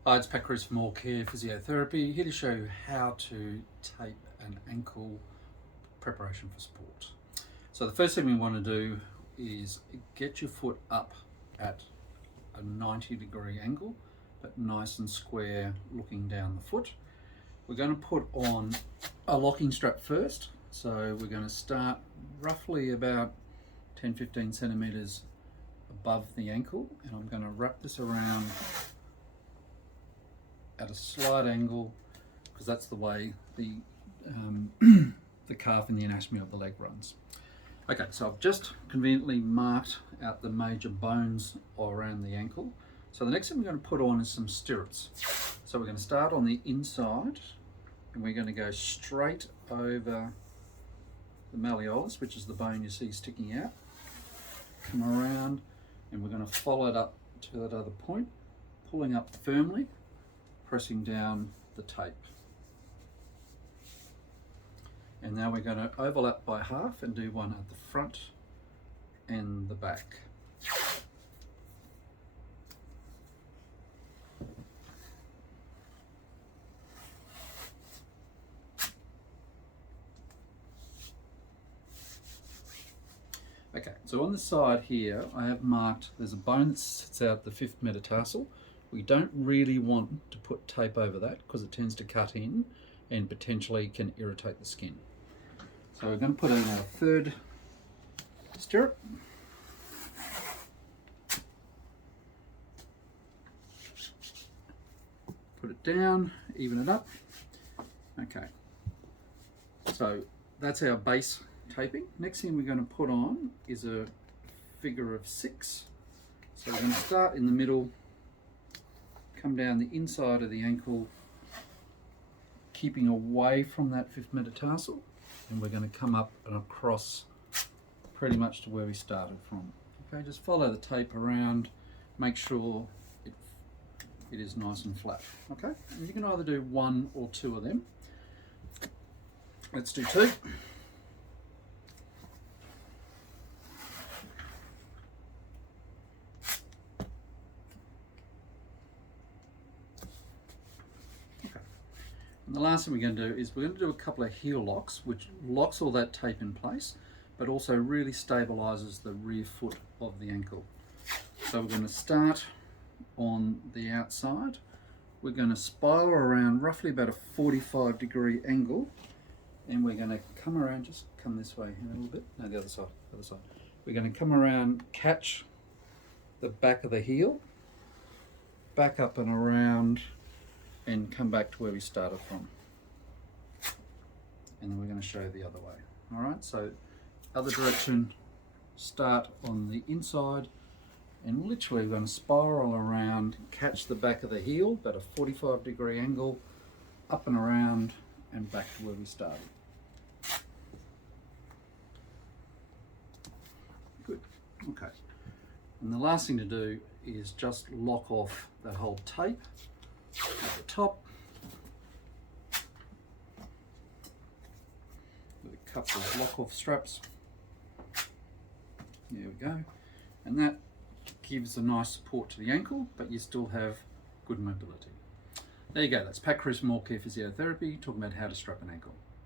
Hi, it's Pat Cruz from Care Physiotherapy, here to show you how to tape an ankle preparation for sport. So the first thing we want to do is get your foot up at a 90-degree angle, but nice and square looking down the foot. We're going to put on a locking strap first. So we're going to start roughly about 10-15 centimeters above the ankle, and I'm going to wrap this around at a slight angle, because that's the way the the calf and the anatomy of the leg runs. Okay, so I've just conveniently marked out the major bones around the ankle. So the next thing we're going to put on is some stirrups. So we're going to start on the inside, and we're going to go straight over the malleolus, which is the bone you see sticking out. Come around, and we're going to follow it up to that other point, pulling up firmly, pressing down the tape. And now we're going to overlap by half and do one at the front and the back. Okay, so on the side here, I have marked, there's a bone that sits out the fifth metatarsal. We don't really want to put tape over that because it tends to cut in and potentially can irritate the skin. So we're going to put in our third stirrup. Put it down, even it up. Okay, so that's our base taping. Next thing we're going to put on is a figure of 6. So we're going to start in the middle, come down the inside of the ankle, keeping away from that fifth metatarsal, and we're going to come up and across pretty much to where we started from. Okay, just follow the tape around, make sure it is nice and flat. Okay, and you can either do 1 or 2 of them. Let's do 2. And the last thing we're going to do is we're going to do a couple of heel locks, which locks all that tape in place, but also really stabilizes the rear foot of the ankle. So we're going to start on the outside. We're going to spiral around roughly about a 45-degree angle, and we're going to come around, just come this way a little bit, no, the other side. We're going to come around, catch the back of the heel, back up and around, and come back to where we started from. And then we're going to show you the other way. All right, so other direction, start on the inside, and literally we're going to spiral around, catch the back of the heel, about a 45-degree angle, up and around, and back to where we started. Good, okay. And the last thing to do is just lock off that whole tape at the top with a couple of lock-off straps. There we go, and that gives a nice support to the ankle, but you still have good mobility. There you go, that's Pat Cruz from Care Physiotherapy talking about how to strap an ankle.